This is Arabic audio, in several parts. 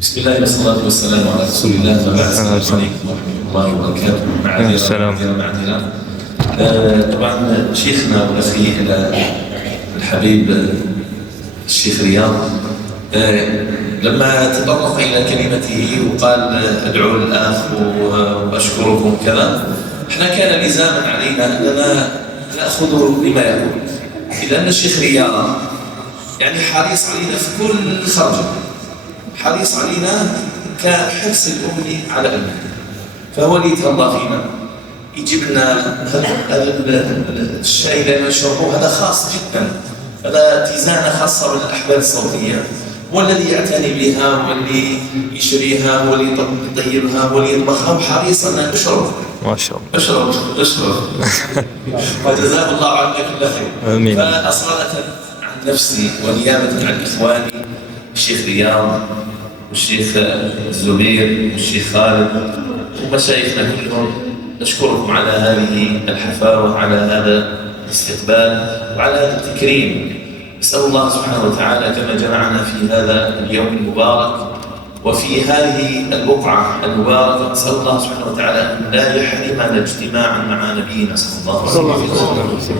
بسم الله والصلاة والسلام على رسول الله وبعد. السلام عليكم ورحمة الله وبركاته. معاذير السلام. طبعا شيخنا وأخي الحبيب الشيخ رياض لما تطرق إلى كلمته وقال أدعو الأخ وأشكركم كذا، احنا كان لزاما علينا أننا نأخذ بما يقول، لأن الشيخ رياض يعني حريص علينا في كل خرجة، حريص علينا كحرص الأم على أمه، فهو اللي يتهلا فينا، يجيب لنا الشاي اللي نشربه، هذا خاص جدا، هذا تيزانة خاصة بالأحبال الصوتية، هو الذي يعتني بها، هو اللي يشريها، هو اللي يطيبها، هو اللي يطبخها، وحريص أن أشرب. ما شاء الله. اشرب وجزاه الله عنك كل خير. آمين. فأصالة عن نفسي ونيابة عن إخواني الشيخ رياض والشيخ الزبير والشيخ خالد ومشايخنا كلهم، نشكركم على هذه الحفاوة، على هذا الاستقبال وعلى هذا التكريم. نسأل الله سبحانه وتعالى كما جمعنا في هذا اليوم المبارك وفي هذه البقعة المباركة، نسأل الله سبحانه وتعالى أن لا يحرمنا اجتماعا مع نبينا صلى الله عليه وسلم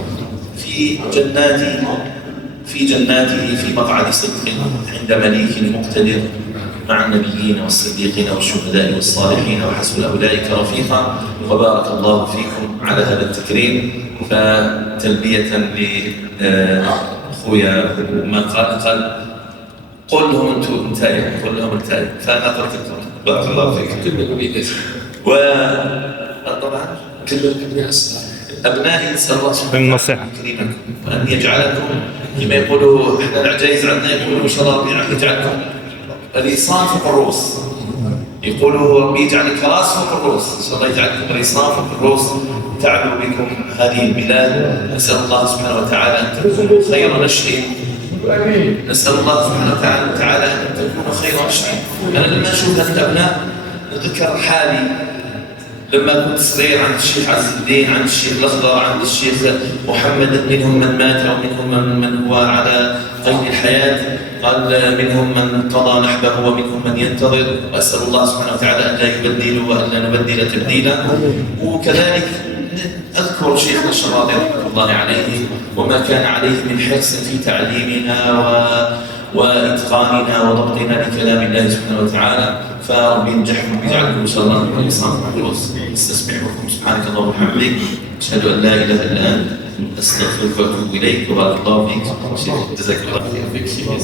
في جناته في مقعد صدق عند مليك مقتدر مع النبيين والصديقين والشهداء والصالحين وحسن أولئك رفيقا. وبارك الله فيكم على هذا التكريم. فتلبية لأخويا ما قال قل لهم انتاي فأنا قلت لكم بارك الله فيكم. وطبعا أبنائي نسأل الله سبحانه وتعالى يكرمكم وأن يجعلكم كما يقولوا احنا العجائز عندنا يقولوا إن شاء الله يجعلكم الإيصان فوق الرؤوس، يقولوا ربي يجعلك راس فوق الرؤوس، إن شاء الله يجعلكم الإيصان فوق الرؤوس تعلو بكم هذه البلاد. نسأل الله سبحانه وتعالى أن تكونوا خير نشء، نسأل الله سبحانه وتعالى أن تكونوا خير نشء. أنا لما أشوف هذه الأبناء أتذكر حالي لما كنت صغير عند الشيخ عز الدين، عند الشيخ الأخضر، عند الشيخ محمد، منهم من مات ومنهم من هو على قيد الحياة، قال منهم من قضى نحبه ومنهم من ينتظر. وأسأل الله سبحانه وتعالى أن لا يبدلوا وأن لا نبدل تبديلا. وكذلك أذكر شيخنا الشراطي رحمة الله عليه وما كان عليه من حرص في تعليمنا وإتقاننا وضبطنا لكلام الله سبحانه وتعالى. فربي ينجحكم ويجعلكم إن شاء الله من لسان الخلوص. استسمحكم سبحانك اللهم وبحمدك، أشهد أن لا إله إلا أنت، أستغفرك وأتوب إليك. وبارك الله فيك. جزاك الله خير.